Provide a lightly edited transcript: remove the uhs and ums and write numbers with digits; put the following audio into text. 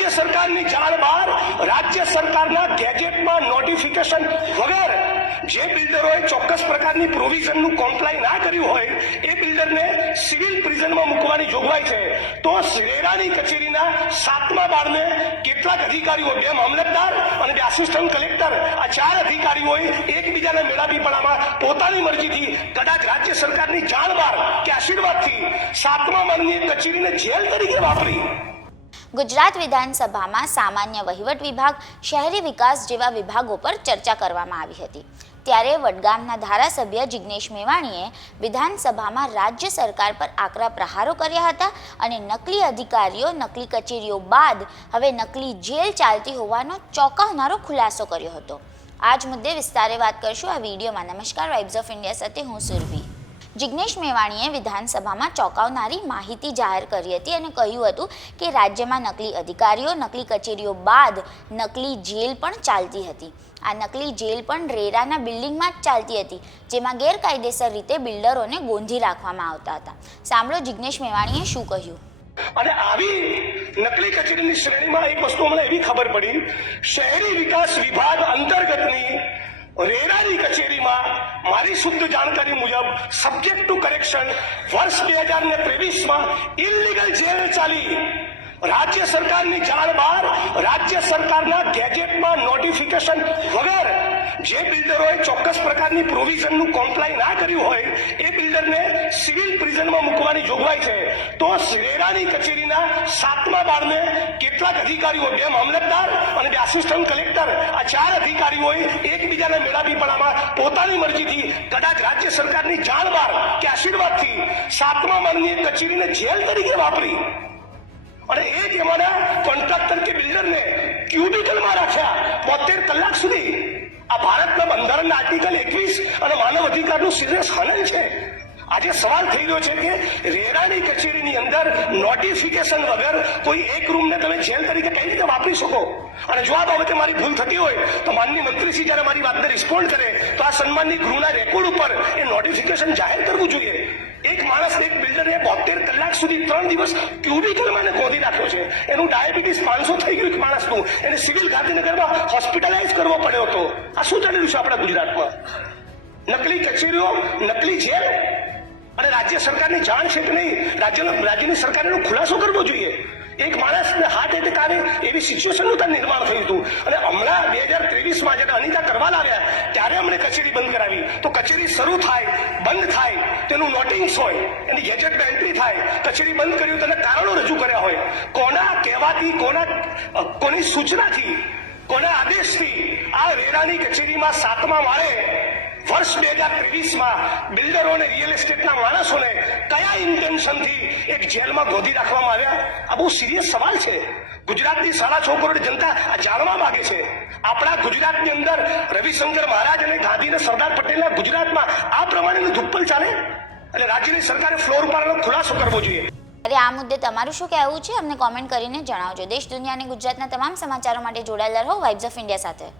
રાજ્ય સરકારની જાણ બહાર રાજ્ય સરકારના ગેજેટમાં નોટિફિકેશન વગર જે બિલ્ડરોએ ચોક્કસ પ્રકારની પ્રોવિઝનનું કોમ્પ્લાય ના કર્યું હોય એ બિલ્ડરને સિવિલ પ્રિઝનમાં મૂકવાની જોગવાઈ છે. તો રેરાની કચેરીના 7મા બારને કેટલાક અધિકારીઓ, 2 મામલતદાર અને 2 આસિસ્ટન્ટ કલેક્ટર, આ 4 અધિકારીઓએ એકબીજાના મેળાપીપણામાં પોતાની મરજીથી કદાચ રાજ્ય સરકારની જાણ બહાર કે આશીર્વાદથી 7મા માળની કચેરીને જેલ તરીકે વાપરી. ગુજરાત વિધાનસભામાં સામાન્ય વહીવટ વિભાગ, શહેરી વિકાસ જેવા વિભાગો પર ચર્ચા કરવામાં આવી હતી. ત્યારે વડગામના ધારાસભ્ય જિગ્નેશ મેવાણીએ વિધાનસભામાં રાજ્ય સરકાર પર આકરા પ્રહારો કર્યા હતા અને નકલી અધિકારીઓ, નકલી કચેરીઓ બાદ હવે નકલી જેલ ચાલતી હોવાનો ચોંકાવનારો ખુલાસો કર્યો હતો. આ જ મુદ્દે વિસ્તારે વાત કરશું આ વિડીયોમાં. નમસ્કાર, વાઇબ્સ ઓફ ઇન્ડિયા સાથે હું સુરભી. જિગ્નેશ મેવાણીએ વિધાનસભામાં ચોંકાવનારી માહિતી જાહેર કરી હતી અને કહ્યું હતું કે રાજ્યમાં નકલી અધિકારીઓ, નકલી કચેરીઓ બાદ નકલી જેલ પણ ચાલતી હતી. આ નકલી જેલ પણ રેરાના બિલ્ડિંગમાં જ ચાલતી હતી, જેમાં ગેરકાયદેસર રીતે બિલ્ડરોને ગોંધી રાખવામાં આવતા હતા. સાંભળો જિગ્નેશ મેવાણીએ શું કહ્યું. અને આવી નકલી કચેરીની શ્રેણીમાં એક વસ્તુ મને એવી ખબર પડી, શહેરી વિકાસ વિભાગ અંતર્ગતની રેરાની કચેરીમાં મારી શુદ્ધ જાણકારી મુજબ સબ્જેક્ટ ટુ કરેક્શન વર્ષ 2023માં ઇલીગલ જેલ ચાલી. રાજ્ય સરકારની જાણ બહાર રાજ્ય સરકારના ગેજેટમાં નોટિફિકેશન વગર જે બિલ્ડરોએ ચોક્કસ પ્રકારની પ્રોવિઝનનું કોમ્પ્લાય ના કર્યું હોય એ બિલ્ડરને સિવિલ પ્રિઝનમાં મૂકવાની જોગવાઈ છે. તો રેરાની કચેરીના 7મા બારને કેટલાક અધિકારીઓ, 2 મામલતદાર અને 2 આસિસ્ટન્ટ કલેક્ટર, આ 4 અધિકારીઓએ એકબીજાના મેળાપીપણામાં પોતાની મરજીથી કદાચ રાજ્ય સરકારની જાણ બહાર કે આશીર્વાદથી 7મા માળની કચેરીને જેલ તરીકે વાપરી અને એ જ એમાંના કોન્ટ્રાક્ટર કે બિલ્ડરને ક્યુબિકલમાં રાખ્યા 72 કલાક સુધી. આ ભારતના બંધારણના આર્ટિકલ 21 અને માનવ અધિકારનું સિરિયસ હનન છે. આજે સવાલ થઈ રહ્યો છે કે રેરાની કચેરીની અંદર નોટિફિકેશન વગર કોઈ એક રૂમને તમે જેલ તરીકે કઈ રીતે વાપરી શકો? અને જો આ બાબતે મારી ભૂલ થતી હોય તો માનનીય મંત્રીશ્રી જ્યારે મારી વાતને રિસ્પોન્ડ કરે તો આ સન્માનની ગૃહના રેકોર્ડ ઉપર એ નોટિફિકેશન જાહેર કરવું જોઈએ. એક માણસ, એક બિલ્ડરને 72 કલાક સુધી 3 દિવસ ક્યુબિકલમાં ગોંધી રાખ્યો છે. એનું ડાયાબિટીસ 500 થઈ ગયું માણસનું. એને સિવિલ ગાંધીનગરમાં હોસ્પિટલાઇઝ કરવો પડ્યો હતો. આ શું ચાલી રહ્યું છે આપણા ગુજરાતમાં? નકલી કચેરીઓ, નકલી જેલ. અને રાજ્ય સરકારની જાણ છે કે નહીં? રાજ્યની સરકારે એનો ખુલાસો કરવો જોઈએ. એક માણસને હાર્ટ એટેક આવે એવી સિચ્યુએશનનું ત્યાં નિર્માણ થયું હતું. અને હમણાં 2023માં જ્યારે અનિતા કરવાલ આવ્યા ત્યારે અમને કચેરી બંધ કરાવી. તો કચેરી શરૂ થાય, બંધ થાય તેનું નોટિસ હોય, એની ગેજેટમાં એન્ટ્રી થાય. કચેરી બંધ કર્યું તેના કારણો રજૂ કર્યા હોય. કોના કહેવાથી, કોની સૂચનાથી, કોના આદેશથી આ રેરાની કચેરીમાં 7મા માળે વર્ષ 2023માં બિલ્ડરો અને રિયલ એસ્ટેટના માણસોને કયા ઇન્ટેન્શનથી એક જેલમાં ગોધી રાખવામાં આવ્યા? આ બહુ સિરિયસ સવાલ છે. ગુજરાતની 6.5 કરોડ જનતા આ જાણવા માંગે છે. આપણા ગુજરાતની અંદર રવિશંકર મહારાજ અને ગાંધી અને સરદાર પટેલના ગુજરાતમાં આ પ્રમાણેની ધુપ્પલ ચાલે? એટલે રાજ્યની સરકારે ફ્લોર ઉપર ખુલાસો કરવો જોઈએ. અરે આ મુદ્દે તમારું શું કહેવું છે? અમને કોમેન્ટ કરીને જણાવજો. દેશ, દુનિયા અને ગુજરાતના તમામ સમાચારો માટે જોડાયેલા રહો વાઇબ્સ ઓફ ઇન્ડિયા સાથે.